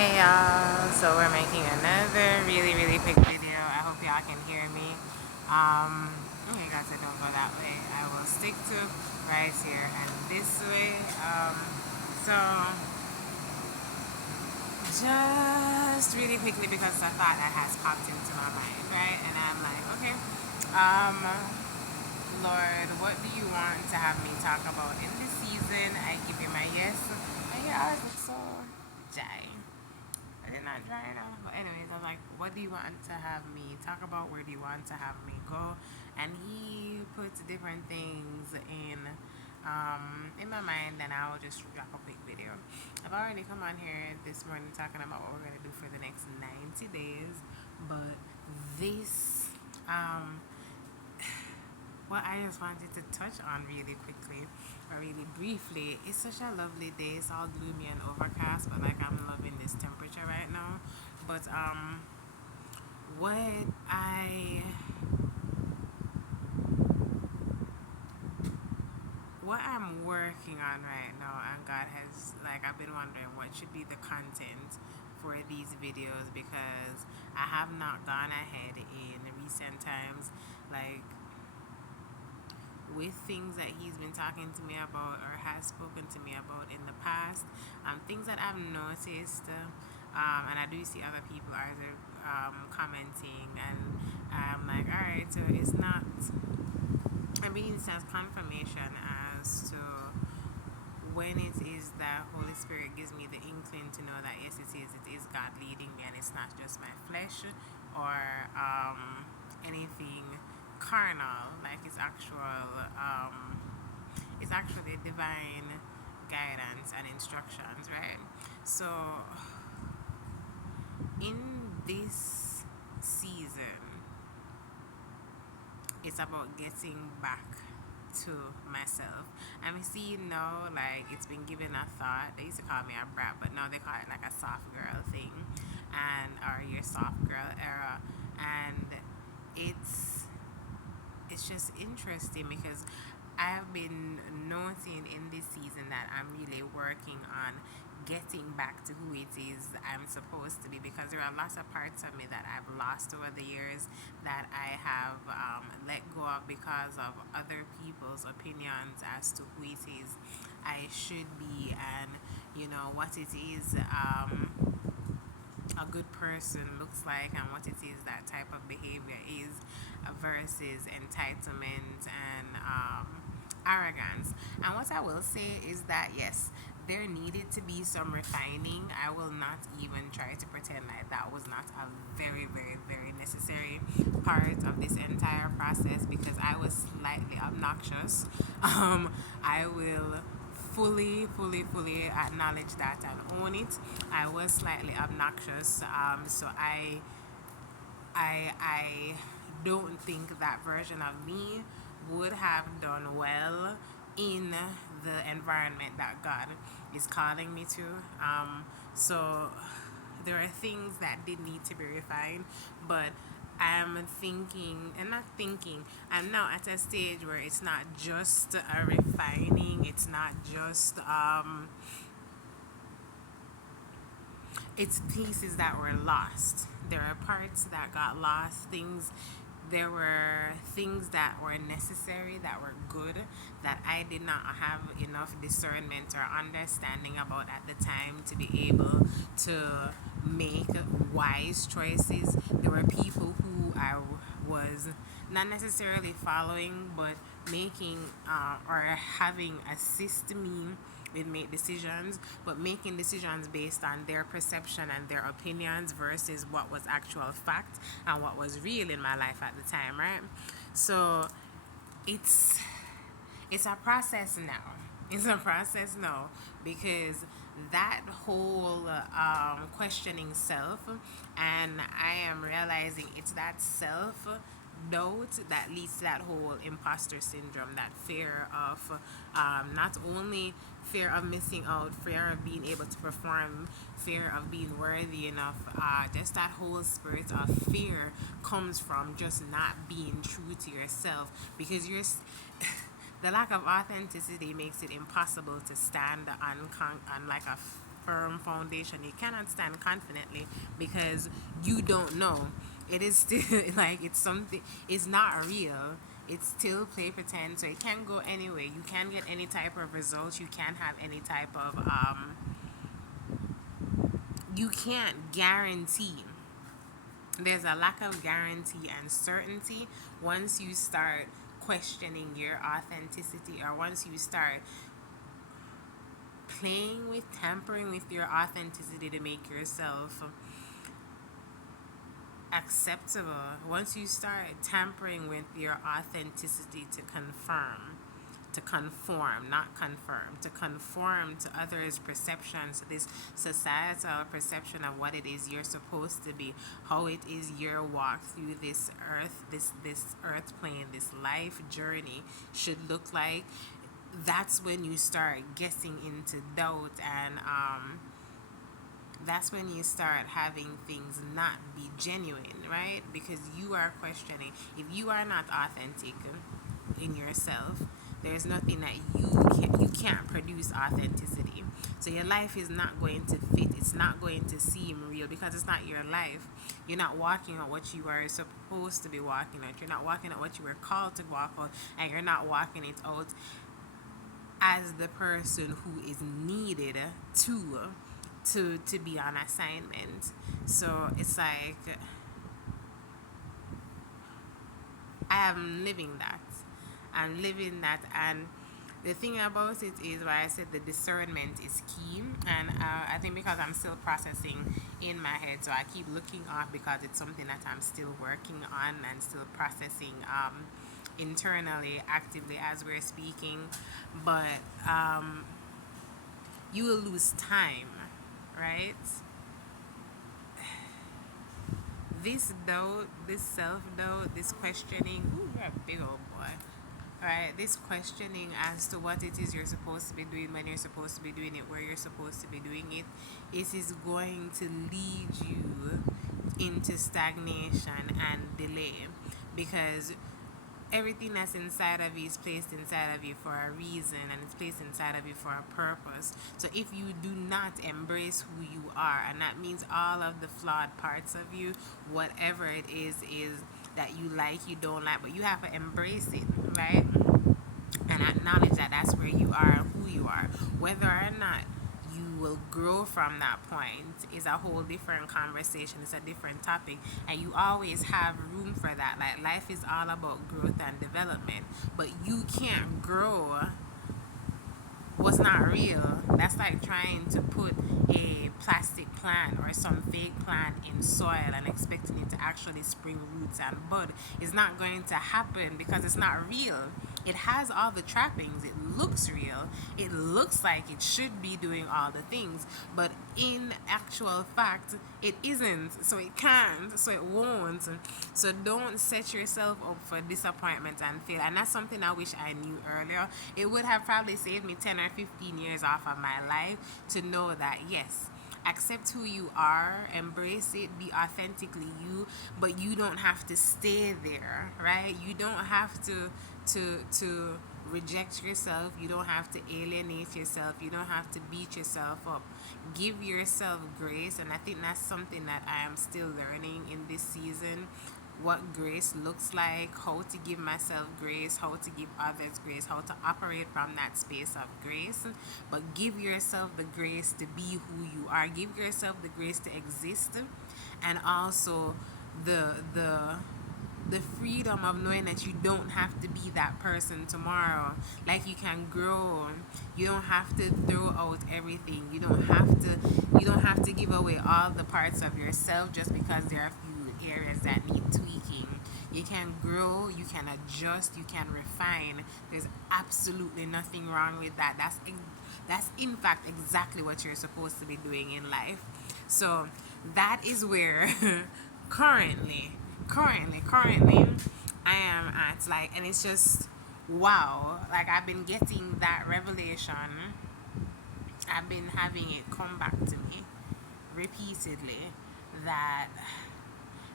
Hey y'all, so we're making another really quick video. I hope y'all can hear me. Okay guys, I don't go that way. I will stick to right here and this way. So just really quickly because I thought that has popped into my mind, right? And I'm like, okay, um, Lord, what do you want to have me talk about in this season? I give you my yes. My hair always looks so dry. I did not dry enough. But anyways, I was like, what do you want to have me talk about? Where do you want to have me go? And he puts different things in my mind, and I'll just drop a quick video. I've already come on here this morning talking about what we're gonna do for the next 90 days, but this um what I just wanted to touch on really quickly or really briefly, it's such a lovely day. It's all gloomy and overcast, but like I'm loving this temperature right now. But what I what I'm working on right now, and God has, like, I've been wondering what should be the content for these videos because I have not gone ahead in recent times, like with things that he's been talking to me about or has spoken to me about in the past, things that I've noticed, and I do see other people either commenting, and I'm like, all right, so it's not. I'm being sense confirmation as to when it is that Holy Spirit gives me the inkling to know that yes, it is God leading me, and it's not just my flesh or anything carnal, like it's actually divine guidance and instructions, right? So in this season, it's about getting back to myself. I mean, see, like it's been given a thought. They used to call me a brat, but now they call it like a soft girl thing, and or your soft girl era, and it's it's just interesting because I have been noticing in this season that I'm really working on getting back to who it is I'm supposed to be, because there are lots of parts of me that I've lost over the years that I have let go of because of other people's opinions as to who it is I should be, and what it is a good person looks like, and what it is that type of behavior is versus entitlement and arrogance. And what I will say is that yes, there needed to be some refining. I will not even try to pretend like that was not a very necessary part of this entire process, because I was slightly obnoxious. I will fully acknowledge that and own it. I was slightly obnoxious, so I don't think that version of me would have done well in the environment that God is calling me to. So there are things that did need to be refined, but I'm thinking, and not thinking, I'm now at a stage where it's not just a refining, it's not just it's pieces that were lost. There are parts that got lost, things, there were things that were necessary, that were good, that I did not have enough discernment or understanding about at the time to be able to make wise choices. There were people who I was not necessarily following, but making or having assist me with make decisions, but making decisions based on their perception and their opinions versus what was actual fact and what was real in my life at the time, right? So it's it's a process now. It's a process now, because that whole questioning self, and I am realizing it's that self doubt that leads to that whole imposter syndrome, that fear of not only fear of missing out, fear of being able to perform, fear of being worthy enough, just that whole spirit of fear comes from just not being true to yourself, because the lack of authenticity makes it impossible to stand on like a firm foundation. You cannot stand confidently because you don't know. It is still like it's something. It's not real. It's still play pretend. So it can go anyway. You can get any type of results. You can have any type of You can't guarantee. There's a lack of guarantee and certainty once you start questioning your authenticity, or once you start playing with, tampering with your authenticity to make yourself acceptable. Once you start tampering with your authenticity to confirm, to conform, not confirm, to conform to others' perceptions, this societal perception of what it is you're supposed to be, how it is your walk through this earth, this earth plane, this life journey should look like. That's when you start getting into doubt, and that's when you start having things not be genuine, right? Because you are questioning. If you are not authentic in yourself, there's nothing that you can't produce authenticity. So your life is not going to fit. It's not going to seem real because it's not your life. You're not walking out what you are supposed to be walking out. You're not walking out what you were called to walk out, and you're not walking it out as the person who is needed to be on assignment. So it's like I am living that. I'm living that, and the thing about it is why I said the discernment is key. And I think because I'm still processing in my head, so I keep looking off because it's something that I'm still working on and still processing internally, actively as we're speaking. But you will lose time, right? This doubt, this self doubt, this questioning. Ooh, you're a big old boy. Right? This questioning as to what it is you're supposed to be doing, when you're supposed to be doing it, where you're supposed to be doing it, it is going to lead you into stagnation and delay, because everything that's inside of you is placed inside of you for a reason, and it's placed inside of you for a purpose. So if you do not embrace who you are, and that means all of the flawed parts of you, whatever it is that you like, you don't like, but you have to embrace it, right? And acknowledge that that's where you are and who you are. Whether or not you will grow from that point is a whole different conversation. It's a different topic, and you always have room for that. Like, life is all about growth and development, but you can't grow what's not real. That's like trying to put a plastic plant or some fake plant in soil and expecting it to actually spring roots and bud. It's not going to happen because it's not real. It has all the trappings. It looks real. It looks like it should be doing all the things, but in actual fact, it isn't. So it can't. So it won't. So don't set yourself up for disappointment and fail. And that's something I wish I knew earlier. It would have probably saved me 10 or 15 years off of my life to know that, yes, accept who you are, embrace it, be authentically you, but you don't have to stay there, right? You don't have to reject yourself. You don't have to alienate yourself. You don't have to beat yourself up. Give yourself grace, and I think that's something that I am still learning in this season. What grace looks like, how to give myself grace, how to give others grace, how to operate from that space of grace. But give yourself the grace to be who you are. Give yourself the grace to exist, and also the freedom of knowing that you don't have to be that person tomorrow. Like, you can grow. You don't have to throw out everything. You don't have to give away all the parts of yourself just because there are a few areas that need tweaking. You can grow, you can adjust, you can refine. There's absolutely nothing wrong with that. That's in fact exactly what you're supposed to be doing in life. So that is where currently I am at, like, and it's just wow. Like, I've been getting that revelation. I've been having it come back to me repeatedly that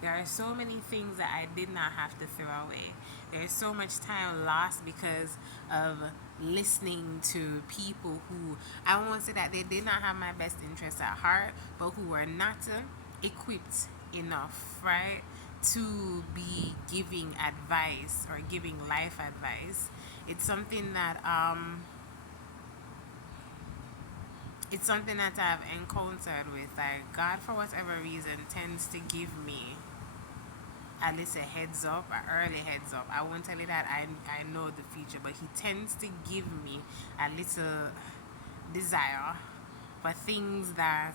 There are so many things that I did not have to throw away. There's so much time lost because of listening to people who, I won't say that they did not have my best interests at heart, but who were not equipped enough, right, to be giving advice or giving life advice. It's something that it's something that I've encountered with. Like, God, for whatever reason, tends to give me at least a heads up, an early heads up. I won't tell you that I know the future, but He tends to give me a little desire for things that